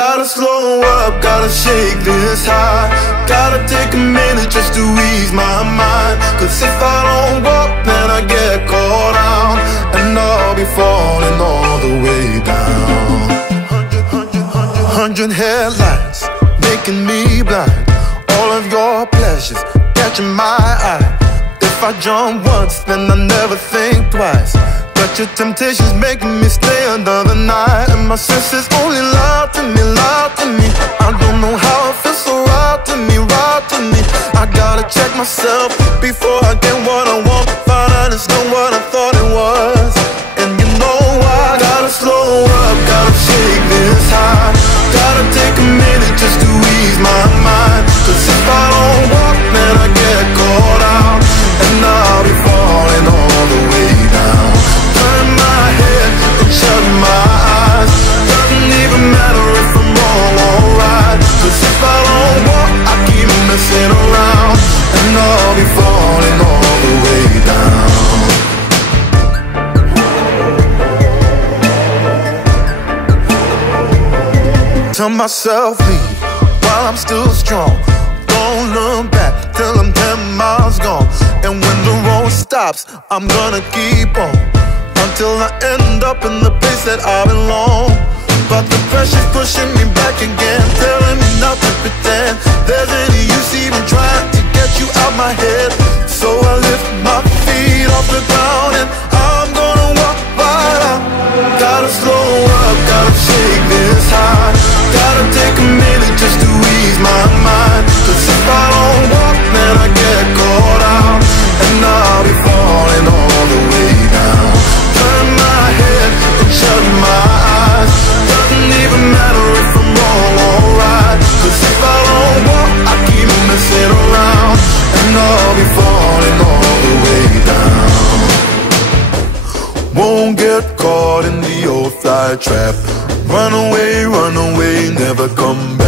Gotta slow up, gotta shake this high. Gotta take a minute just to ease my mind. Cause if I don't walk, then I get caught out, and I'll be falling all the way down. 100 headlights making me blind. All of your pleasures catching my eye. If I jump once, then I never think twice. But your temptation's making me stay another night, and my senses only lie to me, lie to me. I don't know how it feels so right to me, right to me. I gotta check myself before I get what I want. Find out it's not what I thought it was. And you know I gotta slow up, gotta shake this high. Gotta take a minute just to ease my mind. Cause if I don't walk, then I get caught out, and I'll be falling all the way down. Turn my head and shut my eyes. Doesn't even matter if I'm wrong or right. Cause if I don't walk, I keep messing around, and I'll be falling all the way down. Tell myself leave while I'm still strong. Don't look back till I'm 10 miles gone. And when the road stops, I'm gonna keep on, until I end up in the place that I belong. But the pressure's pushing me back again, telling me not to pretend there's any use even trying to get you out my head. So I lift my feet off the ground, and I'm gonna walk right out. Gotta slow up, gotta shake this high. Gotta take a minute just to ease my mind. Cause if I don't walk, then I get caught out, and I'll be falling all the way down. Turn my head and shut my eyes. Doesn't even matter if I'm wrong or right. Cause if I don't walk, I keep messing around, and I'll be falling all the way down. Won't get caught in the old fly trap. Run away, never come